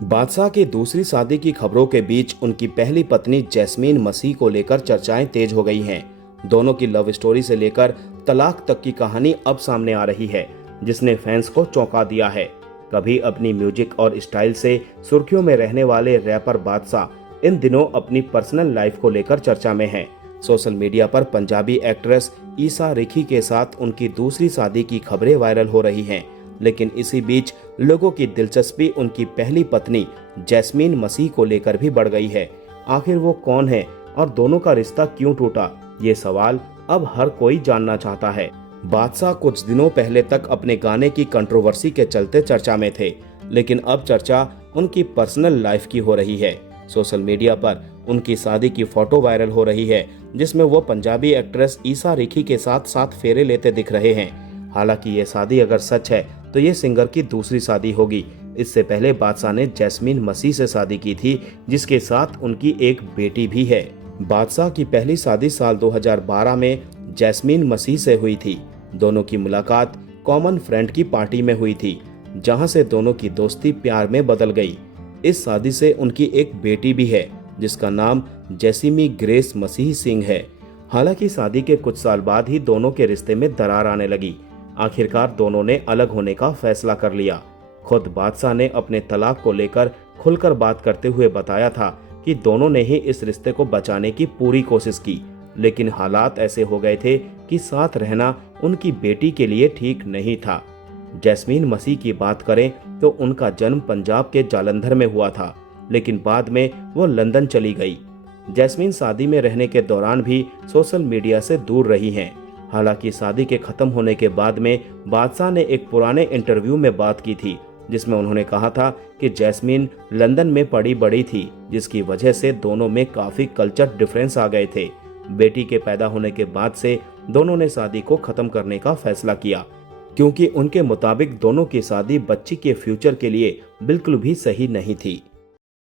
बादशाह की दूसरी शादी की खबरों के बीच उनकी पहली पत्नी जैस्मीन मसीह को लेकर चर्चाएं तेज हो गई हैं। दोनों की लव स्टोरी से लेकर तलाक तक की कहानी अब सामने आ रही है, जिसने फैंस को चौंका दिया है। कभी अपनी म्यूजिक और स्टाइल से सुर्खियों में रहने वाले रैपर बादशाह इन दिनों अपनी पर्सनल लाइफ को लेकर चर्चा में हैं। सोशल मीडिया पर पंजाबी एक्ट्रेस ईसा रिकी के साथ उनकी दूसरी शादी की खबरें वायरल हो रही हैं। लेकिन इसी बीच लोगों की दिलचस्पी उनकी पहली पत्नी जैस्मीन मसीह को लेकर भी बढ़ गई है। आखिर वो कौन है और दोनों का रिश्ता क्यों टूटा, ये सवाल अब हर कोई जानना चाहता है। बादशाह कुछ दिनों पहले तक अपने गाने की कंट्रोवर्सी के चलते चर्चा में थे, लेकिन अब चर्चा उनकी पर्सनल लाइफ की हो रही है। सोशल मीडिया पर उनकी शादी की फोटो वायरल हो रही है, जिसमें वो पंजाबी एक्ट्रेस ईसा रिकी के साथ 7 फेरे लेते दिख रहे हैं। हालांकि ये शादी अगर सच है तो ये सिंगर की दूसरी शादी होगी। इससे पहले बादशाह ने जैस्मीन मसीह से शादी की थी, जिसके साथ उनकी एक बेटी भी है। बादशाह की पहली शादी साल 2012 में जैस्मीन मसीह से हुई थी। दोनों की मुलाकात कॉमन फ्रेंड की पार्टी में हुई थी, जहां से दोनों की दोस्ती प्यार में बदल गई। इस शादी से उनकी एक बेटी भी है, जिसका नाम जेसिमी ग्रेस मसीह सिंह है। हालांकि शादी के कुछ साल बाद ही दोनों के रिश्ते में दरार आने लगी। आखिरकार दोनों ने अलग होने का फैसला कर लिया। खुद बादशाह ने अपने तलाक को लेकर खुलकर बात करते हुए बताया था कि दोनों ने ही इस रिश्ते को बचाने की पूरी कोशिश की, लेकिन हालात ऐसे हो गए थे कि साथ रहना उनकी बेटी के लिए ठीक नहीं था। जैस्मीन मसीह की बात करें तो उनका जन्म पंजाब के जालंधर में हुआ था, लेकिन बाद में वो लंदन चली गई। जैस्मीन शादी में रहने के दौरान भी सोशल मीडिया से दूर रही हैं। हालांकि शादी के खत्म होने के बाद में बादशाह ने एक पुराने इंटरव्यू में बात की थी, जिसमें उन्होंने कहा था कि जैस्मीन लंदन में पड़ी बड़ी थी, जिसकी वजह से दोनों में काफी कल्चर डिफरेंस आ गए थे। बेटी के पैदा होने के बाद से दोनों ने शादी को खत्म करने का फैसला किया, क्योंकि उनके मुताबिक दोनों की शादी बच्ची के फ्यूचर के लिए बिल्कुल भी सही नहीं थी।